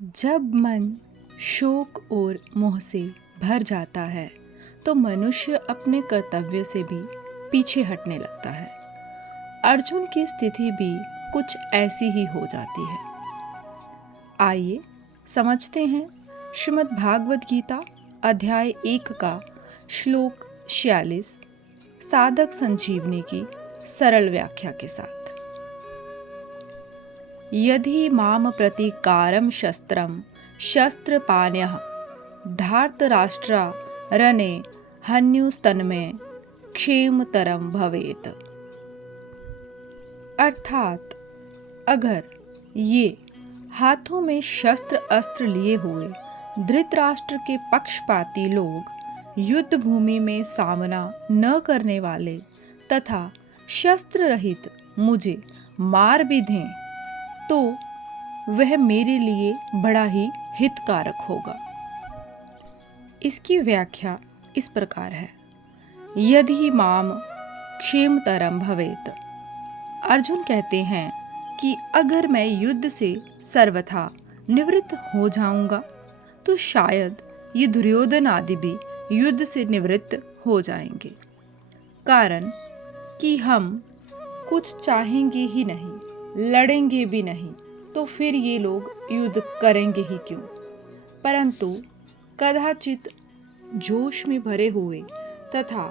जब मन शोक और मोह से भर जाता है तो मनुष्य अपने कर्तव्य से भी पीछे हटने लगता है। अर्जुन की स्थिति भी कुछ ऐसी ही हो जाती है। आइए समझते हैं श्रीमद् भागवत गीता अध्याय 1 का श्लोक 46 साधक संजीवनी की सरल व्याख्या के साथ। यदि माम प्रतिकारम शस्त्रम शस्त्रपाण्यः धार्तराष्ट्रा रणे हन्युस्तन्मे क्षेमतरम भवेत। अर्थात अगर ये हाथों में शस्त्र अस्त्र लिए हुए धृतराष्ट्र के पक्षपाती लोग युद्ध भूमि में सामना न करने वाले तथा शस्त्र रहित मुझे मार भी दें तो वह मेरे लिए बड़ा ही हितकारक होगा। इसकी व्याख्या इस प्रकार है। यदि माम क्षेमतरम भवेत। अर्जुन कहते हैं कि अगर मैं युद्ध से सर्वथा निवृत्त हो जाऊंगा तो शायद ये दुर्योधन आदि भी युद्ध से निवृत्त हो जाएंगे। कारण कि हम कुछ चाहेंगे ही नहीं, लड़ेंगे भी नहीं, तो फिर ये लोग युद्ध करेंगे ही क्यों। परंतु कदाचित जोश में भरे हुए तथा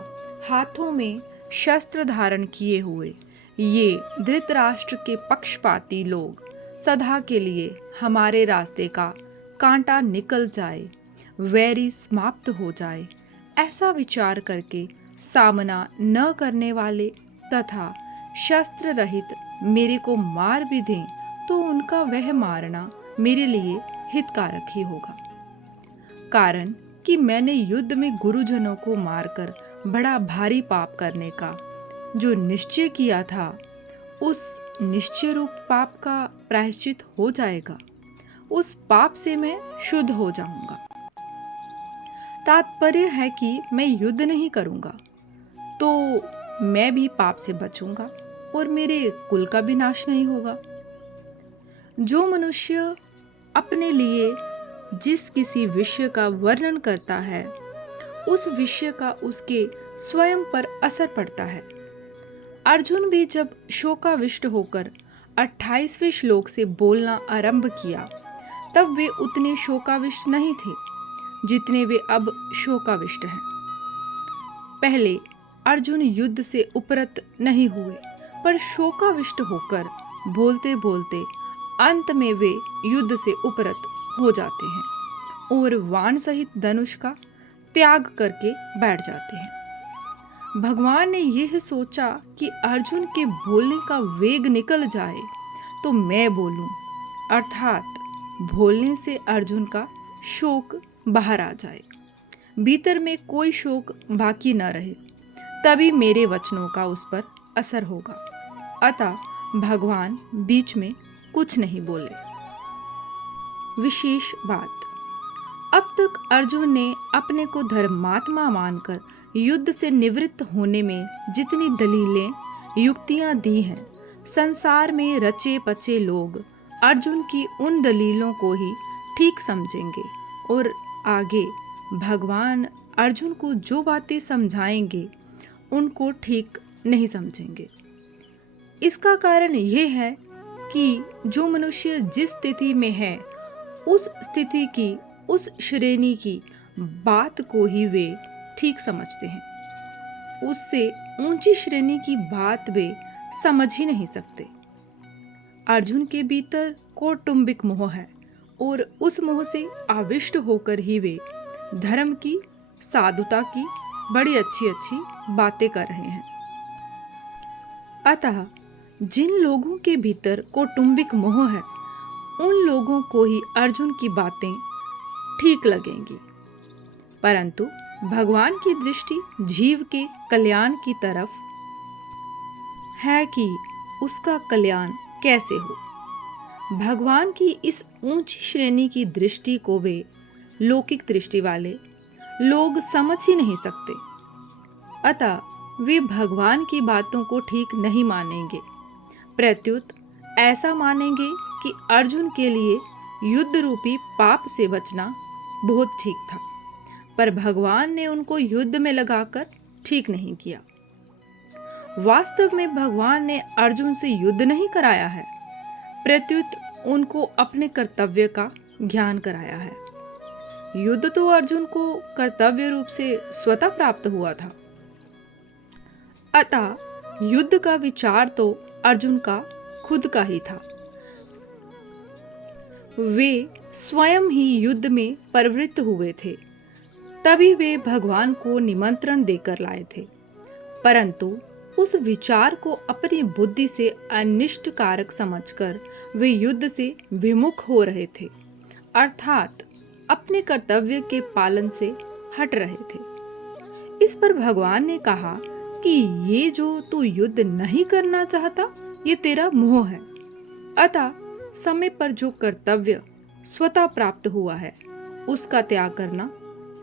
हाथों में शस्त्र धारण किए हुए ये धृतराष्ट्र के पक्षपाती लोग सदा के लिए हमारे रास्ते का कांटा निकल जाए, वैरी समाप्त हो जाए, ऐसा विचार करके सामना न करने वाले तथा शस्त्र रहित मेरे को मार भी दें तो उनका वह मारना मेरे लिए हितकारक ही होगा। कारण कि मैंने युद्ध में गुरुजनों को मारकर बड़ा भारी पाप करने का जो निश्चय किया था, उस निश्चय रूप पाप का प्रायश्चित हो जाएगा। उस पाप से मैं शुद्ध हो जाऊंगा। तात्पर्य है कि मैं युद्ध नहीं करूंगा तो मैं भी पाप से बचूंगा और मेरे कुल का भी नाश नहीं होगा। जो मनुष्य अपने लिए जिस किसी विषय का वर्णन करता है उस विषय का उसके स्वयं पर असर पड़ता है। अर्जुन भी जब शोकाविष्ट होकर 28वें श्लोक से बोलना आरंभ किया तब वे उतने शोकाविष्ट नहीं थे जितने वे अब शोकाविष्ट हैं। पहले अर्जुन युद्ध से उपरत नहीं हुए पर शोकाविष्ट होकर बोलते बोलते अंत में वे युद्ध से उपरत हो जाते हैं और वाण सहित धनुष का त्याग करके बैठ जाते हैं। भगवान ने यह सोचा कि अर्जुन के बोलने का वेग निकल जाए तो मैं बोलूं, अर्थात बोलने से अर्जुन का शोक बाहर आ जाए, भीतर में कोई शोक बाकी न रहे, तभी मेरे वचनों का उस पर असर होगा। अतः भगवान बीच में कुछ नहीं बोले। विशेष बात, अब तक अर्जुन ने अपने को धर्मात्मा मानकर युद्ध से निवृत्त होने में जितनी दलीलें युक्तियां दी हैं, संसार में रचे पचे लोग अर्जुन की उन दलीलों को ही ठीक समझेंगे और आगे भगवान अर्जुन को जो बातें समझाएंगे उनको ठीक नहीं समझेंगे। इसका कारण यह है कि जो मनुष्य जिस स्थिति में है उस स्थिति की, उस श्रेणी की बात को ही वे ठीक समझते हैं। उससे ऊंची श्रेणी की बात वे समझ ही नहीं सकते। अर्जुन के भीतर कौटुंबिक मोह है और उस मोह से आविष्ट होकर ही वे धर्म की, साधुता की बड़ी अच्छी अच्छी बातें कर रहे हैं। अतः जिन लोगों के भीतर कौटुंबिक मोह है उन लोगों को ही अर्जुन की बातें ठीक लगेंगी, परंतु भगवान की दृष्टि जीव के कल्याण की तरफ है कि उसका कल्याण कैसे हो। भगवान की इस ऊंची श्रेणी की दृष्टि को वे लौकिक दृष्टि वाले लोग समझ ही नहीं सकते। अतः वे भगवान की बातों को ठीक नहीं मानेंगे, प्रत्युत ऐसा मानेंगे कि अर्जुन के लिए युद्ध रूपी पाप से बचना बहुत ठीक था, पर भगवान ने उनको युद्ध में लगाकर ठीक नहीं किया। वास्तव में भगवान ने अर्जुन से युद्ध नहीं कराया है, प्रत्युत उनको अपने कर्तव्य का ज्ञान कराया है। युद्ध तो अर्जुन को कर्तव्य रूप से स्वतः प्राप्त हुआ था, अतः युद्ध का विचार तो अर्जुन का खुद का ही था। वे स्वयं ही युद्ध में प्रवृत्त हुए थे, तभी वे भगवान को निमंत्रण देकर लाए थे, परंतु उस विचार को अपनी बुद्धि से अनिष्ट कारक समझकर वे युद्ध से विमुख हो रहे थे, अर्थात अपने कर्तव्य के पालन से हट रहे थे। इस पर भगवान ने कहा कि ये जो तू युद्ध नहीं करना चाहता, ये तेरा मोह है, अतः समय पर जो कर्तव्य स्वतः प्राप्त हुआ है उसका त्याग करना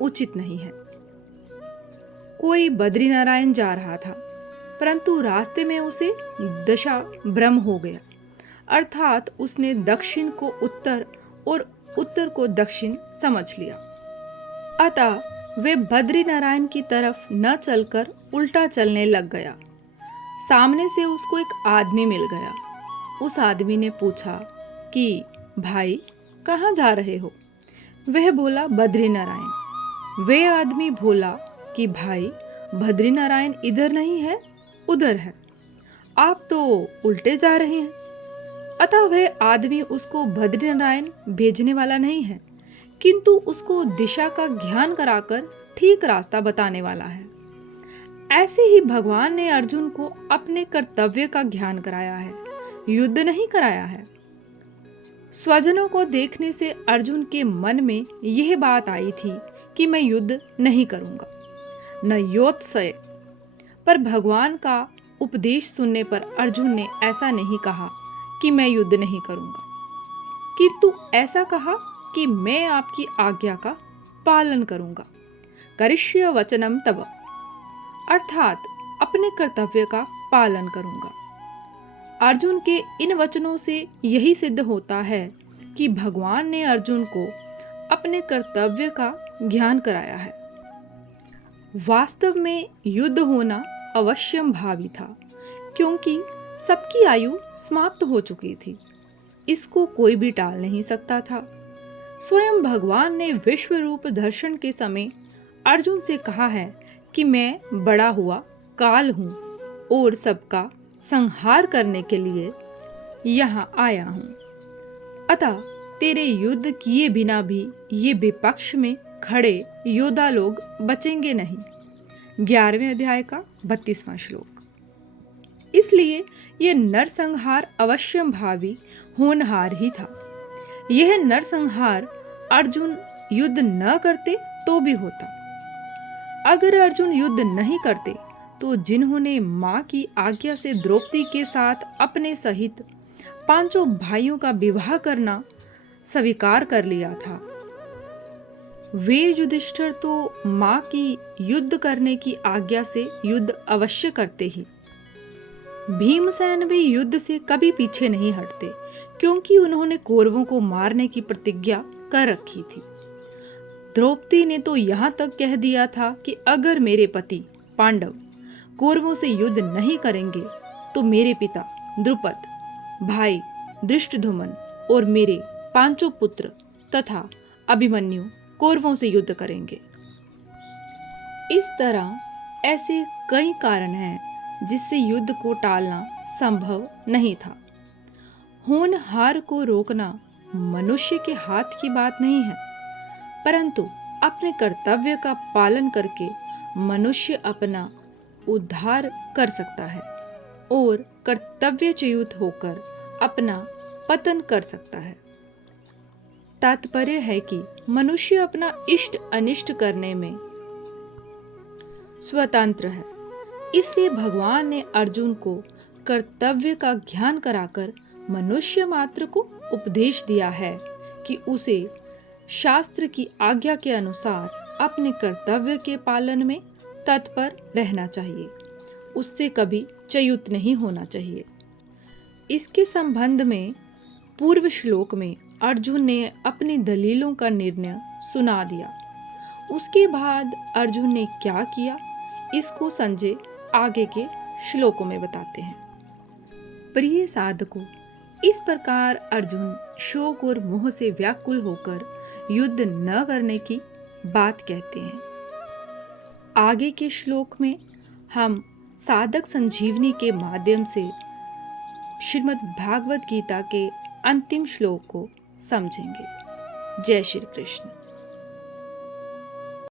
उचित नहीं है। कोई बद्रीनारायण जा रहा था, परंतु रास्ते में उसे दशा भ्रम हो गया, अर्थात उसने दक्षिण को उत्तर और उत्तर को दक्षिण समझ लिया। अतः वे बद्रीनारायण की तरफ न चलकर उल्टा चलने लग गया। सामने से उसको एक आदमी मिल गया। उस आदमी ने पूछा कि भाई कहाँ जा रहे हो? वह बोला बद्रीनारायण। वे आदमी बोला कि भाई बद्रीनारायण इधर नहीं है, उधर है, आप तो उल्टे जा रहे हैं। अतः वह आदमी उसको बद्रीनारायण भेजने वाला नहीं है, किंतु उसको दिशा का ज्ञान कराकर ठीक रास्ता बताने वाला है। ऐसे ही भगवान ने अर्जुन को अपने कर्तव्य का ज्ञान कराया है, युद्ध नहीं कराया है। स्वजनों को देखने से अर्जुन के मन में यह बात आई थी कि मैं युद्ध नहीं करूंगा, न योत्सय। पर भगवान का उपदेश सुनने पर अर्जुन ने ऐसा नहीं कहा कि मैं युद्ध नहीं करूंगा, किंतु ऐसा कहा कि मैं आपकी आज्ञा का पालन करूंगा। करिष्य वचनम तव, अर्थात अपने कर्तव्य का पालन करूंगा। अर्जुन के इन वचनों से यही सिद्ध होता है कि भगवान ने अर्जुन को अपने कर्तव्य का ज्ञान कराया है। वास्तव में युद्ध होना अवश्यम भावी था, क्योंकि सबकी आयु समाप्त हो चुकी थी। इसको कोई भी टाल नहीं सकता था। स्वयं भगवान ने विश्व रूप दर्शन के समय अर्जुन से कहा है कि मैं बड़ा हुआ काल हूँ और सबका संहार करने के लिए यहाँ आया हूँ। अतः तेरे युद्ध किए बिना भी ये विपक्ष में खड़े योद्धा लोग बचेंगे नहीं। 11वें अध्याय का 32वां श्लोक। इसलिए ये नरसंहार अवश्यम भावी होनहार ही था। यह नरसंहार अर्जुन युद्ध न करते तो भी होता। अगर अर्जुन युद्ध नहीं करते तो जिन्होंने माँ की आज्ञा से द्रौपदी के साथ अपने सहित 5 भाइयों का विवाह करना स्वीकार कर लिया था, वे युधिष्ठिर तो माँ की युद्ध करने की आज्ञा से युद्ध अवश्य करते ही। भीमसेन भी युद्ध से कभी पीछे नहीं हटते, क्योंकि उन्होंने कौरवों को मारने की प्रतिज्ञा कर रखी थी। द्रौपदी ने तो यहाँ तक कह दिया था कि अगर मेरे पति पांडव कौरवों से युद्ध नहीं करेंगे तो मेरे पिता द्रुपद, भाई धृष्टद्युम्न और मेरे 5 पुत्र तथा अभिमन्यु कौरवों से युद्ध करेंगे। इस तरह ऐसे कई कारण हैं जिससे युद्ध को टालना संभव नहीं था। होनहार को रोकना मनुष्य के हाथ की बात नहीं है, परंतु अपने कर्तव्य का पालन करके मनुष्य अपना उद्धार कर सकता है और कर्तव्यच्युत होकर अपना पतन कर सकता है। तात्पर्य है कि मनुष्य अपना इष्ट अनिष्ट करने में स्वतंत्र है। इसलिए भगवान ने अर्जुन को कर्तव्य का ज्ञान कराकर मनुष्य मात्र को उपदेश दिया है कि उसे शास्त्र की आज्ञा के अनुसार अपने कर्तव्य के पालन में तत्पर रहना चाहिए, उससे कभी च्युत नहीं होना चाहिए। इसके संबंध में पूर्व श्लोक में अर्जुन ने अपनी दलीलों का निर्णय सुना दिया। उसके बाद अर्जुन ने क्या किया, इसको संजय आगे के श्लोकों में बताते हैं। प्रिय साधकों, इस प्रकार अर्जुन शोक और मोह से व्याकुल होकर युद्ध न करने की बात कहते हैं। आगे के श्लोक में हम साधक संजीवनी के माध्यम से श्रीमद् भागवत गीता के अंतिम श्लोक को समझेंगे। जय श्री कृष्ण।